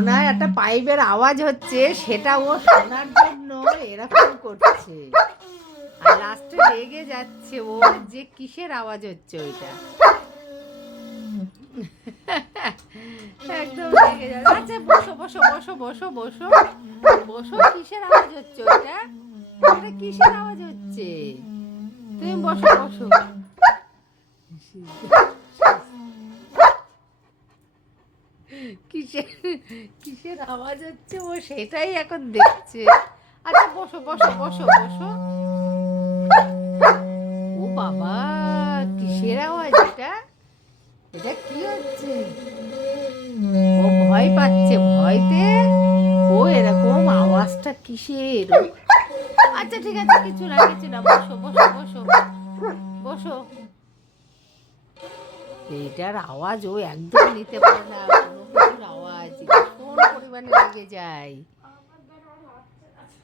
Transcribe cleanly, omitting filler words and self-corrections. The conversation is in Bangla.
মনে হয় একটা পাইপের আওয়াজ হচ্ছে, সেটা ও শোনার জন্য এরকম করছে, আর লাস্টে রেগে যাচ্ছে ও যে কিসের আওয়াজ হচ্ছে ওইটা। একদম রেগে যাচ্ছে। আচ্ছা বসো বসো বসো বসো বসো বসো, কিসের আওয়াজ হচ্ছে ওইটা? ওটা কিসের আওয়াজ হচ্ছে? তুমি বসো বসো। কিসের কিসের আওয়াজ হচ্ছে ও সেটাই এখন দেখছে। আচ্ছা বসো বসো বসো বসো। ও বাবা, কিসের আওয়াজ এটা? এটা কি হচ্ছে? ও ভয় পাচ্ছে, ভয়তে ও এরকম আওয়াজটা কিসের? আচ্ছা ঠিক আছে, কিছু না কিছু না, বসো বসো বসো বসো। এইটার আওয়াজ ও একদম নিতে পারে না, কোনো কিছুর আওয়াজ ভীষণ পরিমাণে লেগে যায়।